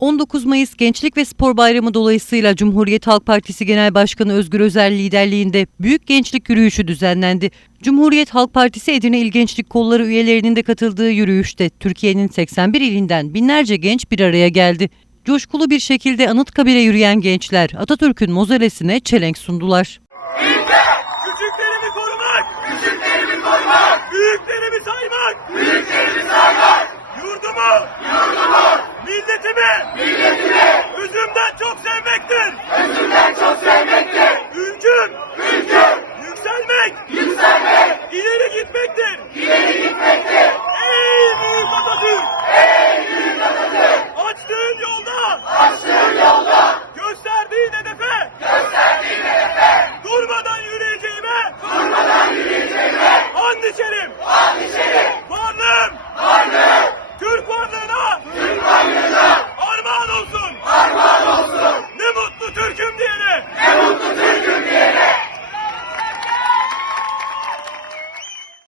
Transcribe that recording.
19 Mayıs Gençlik ve Spor Bayramı dolayısıyla Cumhuriyet Halk Partisi Genel Başkanı Özgür Özel liderliğinde büyük gençlik yürüyüşü düzenlendi. Cumhuriyet Halk Partisi Edirne İl Gençlik Kolları üyelerinin de katıldığı yürüyüşte Türkiye'nin 81 ilinden binlerce genç bir araya geldi. Coşkulu bir şekilde Anıtkabir'e yürüyen gençler Atatürk'ün mozolesine çelenk sundular. Küçüklerimi korumak. Küçüklerimi korumak. Büyüklerimi saymak. Büyüklerimi yurdumu, yurdumu, milletimi, milletimi, üzümden çok sevmektir, üzümden çok sevmektir, ülküm, ülküm, yükselmek, yükselmek, ileri gitmektir, ileri gitmektir. Ey büyük Atatürk, ey büyük Atatürk, açtığın yolda, açtığın yolda, gösterdiğin hedefe, gösterdiğin hedefe, durmadan yürüyeceğime, durmadan yürüyeceğime, and içerim, and içerim.